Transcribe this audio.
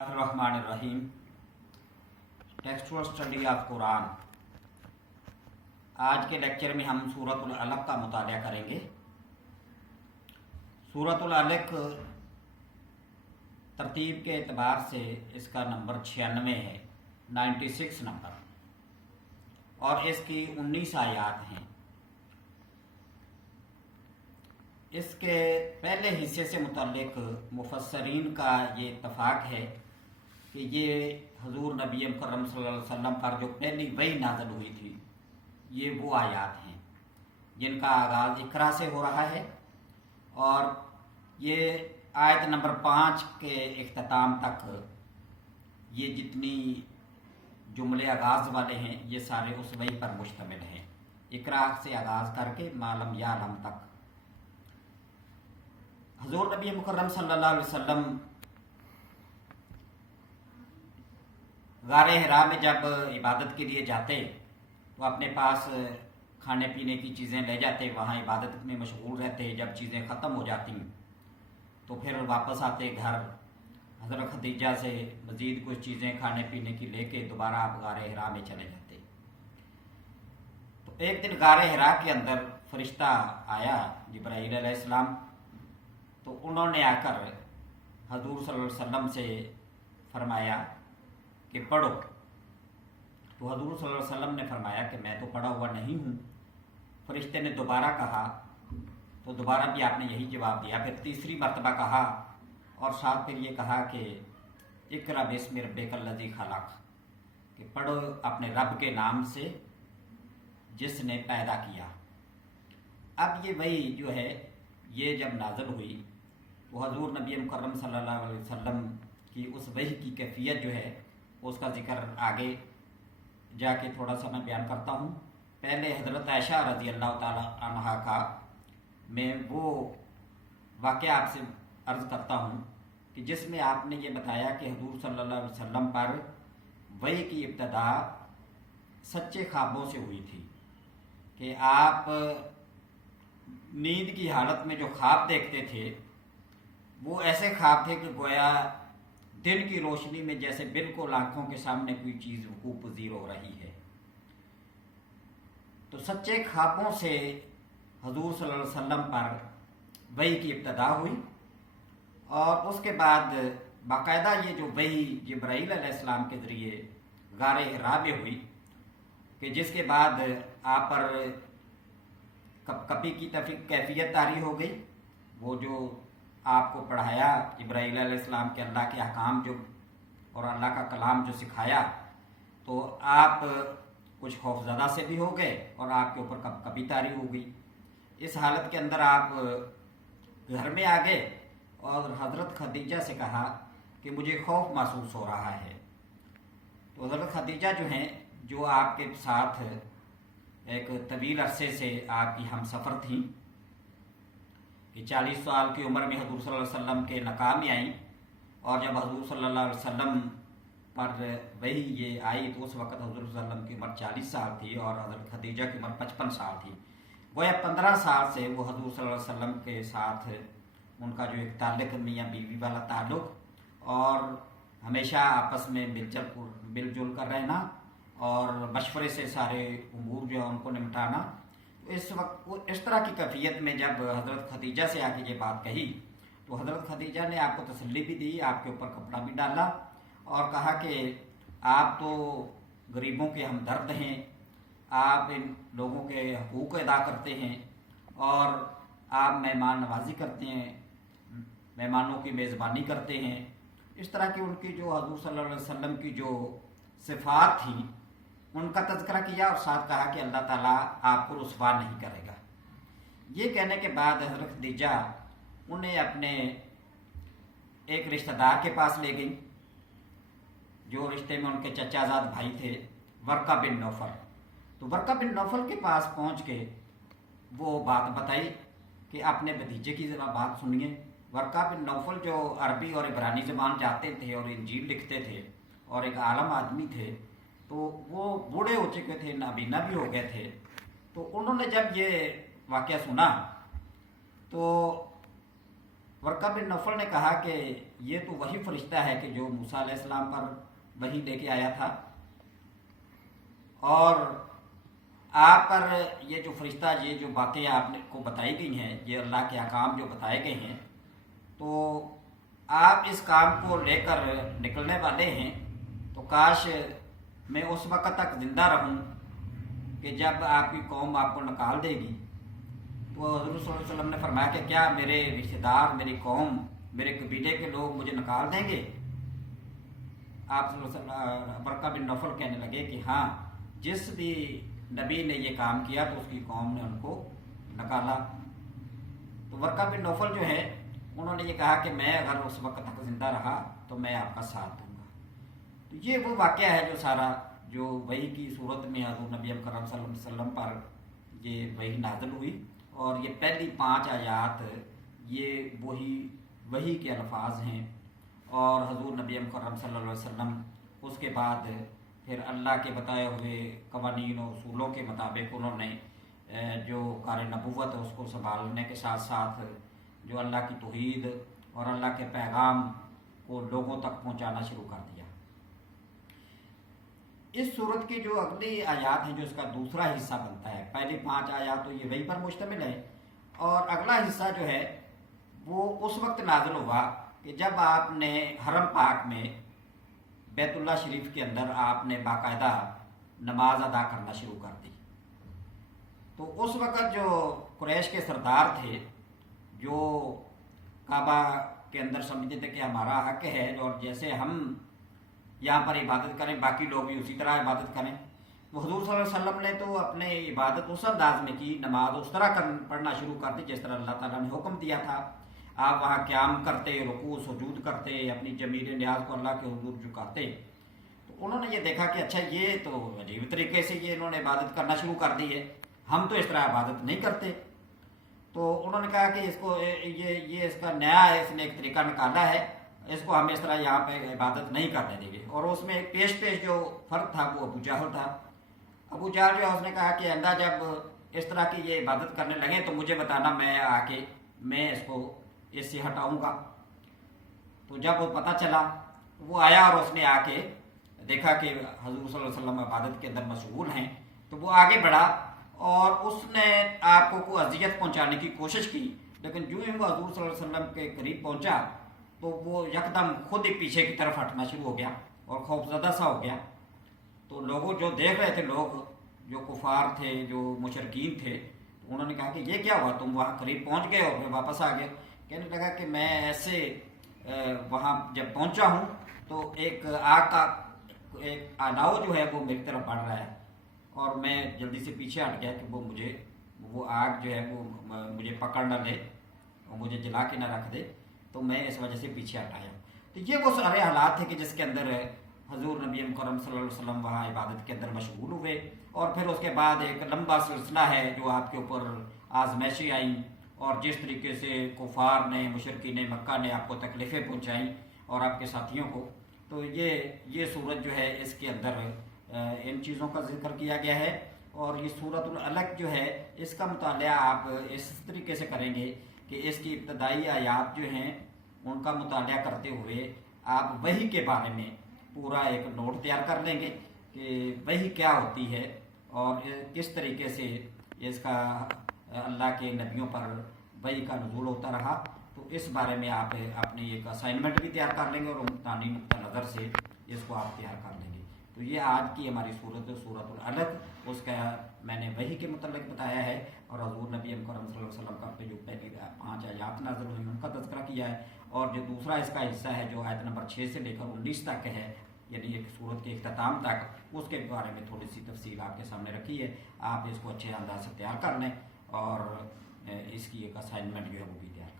Bismillahirrahmanirrahim. Textual study of Quran. आज के lecture में हम सूरतुल अलक का मुतालिया करेंगे। सूरतुल अलक तरतीब के एतबार से इसका नंबर 96 है, 96 नंबर, और इसकी 19 आयात हैं। इसके पहले हिस्से से मुतल्लिक मुफस्सरीन का ये इत्तफाक है कि ये हजूर नबी मुकर्रम सल्लल्लाहु अलैहि वसल्लम पर जो पहली वही नाज़िल हुई थी, ये वो आयात हैं जिनका आगाज़ इकरा से हो रहा है, और ये आयत नंबर 5 के इख्तिताम तक ये जितनी जुमले आगाज़ वाले हैं ये सारे उस वही पर मुश्तमिल हैं, इकरा से आगाज़ करके मालम यालम तक। हजूर नबी मुकर्रम सल्लल्लाहु अलैहि वसल्लम गारे हिरा में जब इबादत के लिए जाते तो अपने पास खाने पीने की चीज़ें ले जाते, वहाँ इबादत में मशगूल रहते। जब चीज़ें ख़त्म हो जाती तो फिर वापस आते घर, हज़रत खदीजा से मज़ीद कुछ चीज़ें खाने पीने की लेके दोबारा आप गारे हिरा में चले जाते। तो एक दिन गारे हिरा के अंदर फरिश्ता आया जिब्राईल अलैहिस्सलाम, तो उन्होंने आकर हजूर सल्लल्लाहु अलैहि वसल्लम से फरमाया कि पढ़ो। तो हजूर सल्लल्लाहु अलैहि वसल्लम ने फरमाया कि मैं तो पढ़ा हुआ नहीं हूँ। फरिश्ते ने दोबारा कहा तो दोबारा भी आपने यही जवाब दिया। फिर तीसरी मरतबा कहा और साथ फिर ये कहा कि इक़रा बिस्मि रब्बिकल्लज़ी खलक़, कि पढ़ो अपने रब के नाम से जिसने पैदा किया। अब ये वही जो है ये जब नाज़िल हुई तो हजूर नबी मुकर्रम सल्लल्लाहु अलैहि वसल्लम की उस वही की कैफियत जो है उसका ज़िक्र आगे जाके थोड़ा सा मैं बयान करता हूँ। पहले हज़रत आयशा रज़ी अल्लाह ताला अन्हा का मैं वो वाक़या आपसे अर्ज़ करता हूँ कि जिसमें आपने ये बताया कि हजूर सल्लल्लाहु अलैहि वसल्लम पर वही की इब्तदा सच्चे ख्वाबों से हुई थी, कि आप नींद की हालत में जो ख्वाब देखते थे वो ऐसे ख्वाब थे कि गोया दिन की रोशनी में जैसे बिल्कुल आंखों के सामने कोई चीज़ वक़ूअ पज़ीर हो रही है। तो सच्चे ख्वाबों से हजूर सल्लल्लाहु अलैहि वसल्लम पर वही की इब्तदा हुई, और उसके बाद बाकायदा ये जो वही जिब्राईल अलैहिस्सलाम के ज़रिए गारे हिरा में हुई, कि जिसके बाद आप पर कपकपी की कैफियत तारी हो गई। वो जो आपको पढ़ाया इब्राहीम अलैहिस्सलाम के अल्लाह के अहकाम जो और अल्लाह का कलाम जो सिखाया, तो आप कुछ खौफज़दा से भी हो गए और आपके ऊपर कपकपी तारी हो गई। इस हालत के अंदर आप घर में आ गए और हज़रत खदीजा से कहा कि मुझे खौफ महसूस हो रहा है। तो हज़रत खदीजा जो हैं, जो आपके साथ एक तवील अरसे से आपकी हम सफ़र थी, कि 40 साल की उम्र में हजूर सल्लल्लाहु अलैहि वसल्लम के नकाह में आई, और जब हजूर सल्लल्लाहु अलैहि वसल्लम पर वही ये आई तो उस वक़्त हजूर सल्लल्लाहु अलैहि वसल्लम की उम्र 40 साल थी और हज़रत खदीजा की उम्र 55 साल थी। गोया 15 साल से वो हजूर सल्लल्लाहु अलैहि वसल्लम के साथ उनका जो एक ताल्लुक़ मियाँ बीवी वाला ताल्लुक़, और हमेशा आपस में मिलजुल कर रहना और मशवरे से सारे उमूर जो है उनको निपटाना। तो इस वक्त वो इस तरह की कैफियत में जब हज़रत खदीजा से आके ये बात कही तो हज़रत खदीजा ने आपको तसल्ली भी दी, आपके ऊपर कपड़ा भी डाला और कहा कि आप तो गरीबों के हमदर्द हैं, आप इन लोगों के हकूक़ अदा करते हैं और आप मेहमान नवाजी करते हैं, मेहमानों की मेज़बानी करते हैं। इस तरह की उनकी जो हजूर सल्लल्लाहु अलैहि वसल्लम की जो सिफ़ात थी उनका तज़किरा किया, और साथ कहा कि अल्लाह ताला आपको रुसवा नहीं करेगा। ये कहने के बाद हज़रत खदीजा उन्हें अपने एक रिश्तेदार के पास ले गई, जो रिश्ते में उनके चचाजाद भाई थे, वर्का बिन नौफल। तो वर्का बिन नौफल के पास पहुंच के वो बात बताई कि अपने भतीजे की बात सुनिए। वर्का बिन नौफल जो अरबी और इब्रानी ज़बान जानते थे और इंजील लिखते थे और एक आलम आदमी थे, तो वो बूढ़े हो चुके थे, नाबीना भी हो गए थे। तो उन्होंने जब ये वाक़या सुना तो वर्का बिन नौफल ने कहा कि ये तो वही फरिश्ता है कि जो मूसा अलैहिस्सलाम पर वही लेके आया था, और आप पर ये जो फरिश्ता, ये जो बातें आपने को बताई गई हैं, ये अल्लाह के अहकाम जो बताए गए हैं, तो आप इस काम को लेकर निकलने वाले हैं, तो काश मैं उस वक़्त तक ज़िंदा रहूं कि जब आपकी कौम आपको निकाल देगी। तो हज़रत सल्लल्लाहु अलैहि वसल्लम ने फरमाया कि क्या मेरे रिश्तेदार, मेरी कौम, मेरे कबीले के लोग मुझे निकाल देंगे? आप वर्का बिन नौफल कहने लगे कि हाँ, जिस भी नबी ने ये काम किया तो उसकी कौम ने उनको निकाला। तो वर्का बिन नौफल जो है, उन्होंने ये कहा कि मैं अगर उस वक्त तक जिंदा रहा तो मैं आपका साथ दूंगा। तो ये वो वाक़या है जो सारा, जो वही की सूरत में हज़रत नबी करम सल्लल्लाहु अलैहि वसल्लम पर ये वही नाज़िल हुई, और ये पहली 5 आयात ये वही के अल्फाज हैं। और हज़रत नबी करम सल्लल्लाहु अलैहि वसल्लम उसके बाद फिर अल्लाह के बताए हुए कवानीन और उसूलों के मुताबिक उन्होंने जो कार नबूवत है उसको संभालने के साथ साथ जो अल्लाह की तौहीद और अल्लाह के पैगाम को लोगों तक पहुंचाना शुरू कर दिया। इस सूरत की जो अगली आयात है, जो इसका दूसरा हिस्सा बनता है, पहली 5 आयात तो ये वही पर मुश्तमिल है, और अगला हिस्सा जो है वो उस वक्त नाज़िल हुआ कि जब आपने हरम पाक में बैतुल्लाह शरीफ के अंदर आपने बाकायदा नमाज अदा करना शुरू कर दी। तो उस वक़्त जो कुरैश के सरदार थे, जो काबा के अंदर समझते थे कि हमारा हक है और जैसे हम यहाँ पर इबादत करें बाकी लोग भी उसी तरह इबादत करें, तो हुज़ूर सल्लल्लाहु अलैहि वसल्लम ने तो अपने इबादत उस अंदाज में की, नमाज उस तरह पढ़ना शुरू कर दी जिस तरह अल्लाह ताला ने हुक्म दिया था। आप वहाँ क़याम करते, रुकू सुजूद करते, अपनी जमीर न्याज को अल्लाह के हुजूर झुकाते। तो उन्होंने ये देखा कि अच्छा, ये तो अजीब तरीके से ये इन्होंने इबादत करना शुरू कर दी है, हम तो इस तरह इबादत नहीं करते। तो उन्होंने कहा कि इसको ये इसका नया है, इसने एक तरीका निकाला है, इसको हम इस तरह यहाँ पे इबादत नहीं करने देंगे। और उसमें एक पेश जो फ़र्क था वो अबू जहल था। अबू जहल जो है उसने कहा कि आइंदा जब इस तरह की ये इबादत करने लगे तो मुझे बताना, मैं इसको इससे हटाऊंगा। तो जब वो पता चला वो आया और उसने आके देखा कि हज़ूर सल्लल्लाहु अलैहि वसल्लम इबादत के अंदर मशगूल हैं, तो वो आगे बढ़ा और उसने आपको को अजियत पहुंचाने की कोशिश की। लेकिन जो ही वो हज़ूर सल्लल्लाहु अलैहि वसल्लम के करीब पहुंचा तो वो यकदम खुद ही पीछे की तरफ हटना शुरू हो गया और खौफजदा सा हो गया। तो लोगों जो देख रहे थे, लोग जो कुफार थे, जो मुशरकीन थे, तो उन्होंने कहा कि ये क्या हुआ, तुम वहाँ करीब पहुँच गए और फिर वापस आ गए। कहने लगा कि मैं ऐसे वहाँ जब पहुँचा हूँ तो एक आग का एक अनाव जो है वो मेरी तरफ बढ़ रहा है और मैं जल्दी से पीछे हट गया कि वो आग जो है वो मुझे पकड़ न ले और मुझे जला के न रख दे, तो मैं इस वजह से पीछे हटाया। तो ये वो सारे हालात थे कि जिसके अंदर हजूर नबी करम सल्लल्लाहु अलैहि वसल्लम वहाँ इबादत के अंदर मशगूल हुए। और फिर उसके बाद एक लंबा सिलसिला है जो आपके ऊपर आजमाइशें आई और जिस तरीके से कुफार ने, मुशरकीन मक्का ने आपको तकलीफ़ें पहुँचाई और आपके साथियों को। तो ये सूरत जो है इसके अंदर इन चीज़ों का जिक्र किया गया है। और ये सूरतुल अलग जो है इसका मुताला आप इस तरीके से करेंगे कि इसकी इब्तदाई आयात जो हैं उनका मुताला करते हुए आप वही के बारे में पूरा एक नोट तैयार कर लेंगे कि वही क्या होती है और किस तरीके से इसका अल्लाह के नबियों पर वही का नुज़ूल होता रहा। तो इस बारे में आप अपनी एक असाइनमेंट भी तैयार कर लेंगे और मुतानी नुक्ता नज़र से इसको आप तैयार कर लेंगे। तो ये आज की हमारी सूरतुल अलग, उसका मैंने वही के मुतल्लिक़ बताया है और हज़ूर नबी करम सल्लल्लाहु अलैहि वसल्लम का जो पहली 5 आयात नाज़िल हुई उनका तज़किरा किया है। और जो दूसरा इसका हिस्सा है जो आयत नंबर 6 से लेकर 19 तक है, यानी एक सूरत के इख्तिताम तक, उसके बारे में थोड़ी सी तफसील आपके सामने रखी है। आप इसको अच्छे अंदाज से तैयार कर लें और इसकी एक असाइनमेंट जो है वो भी तैयार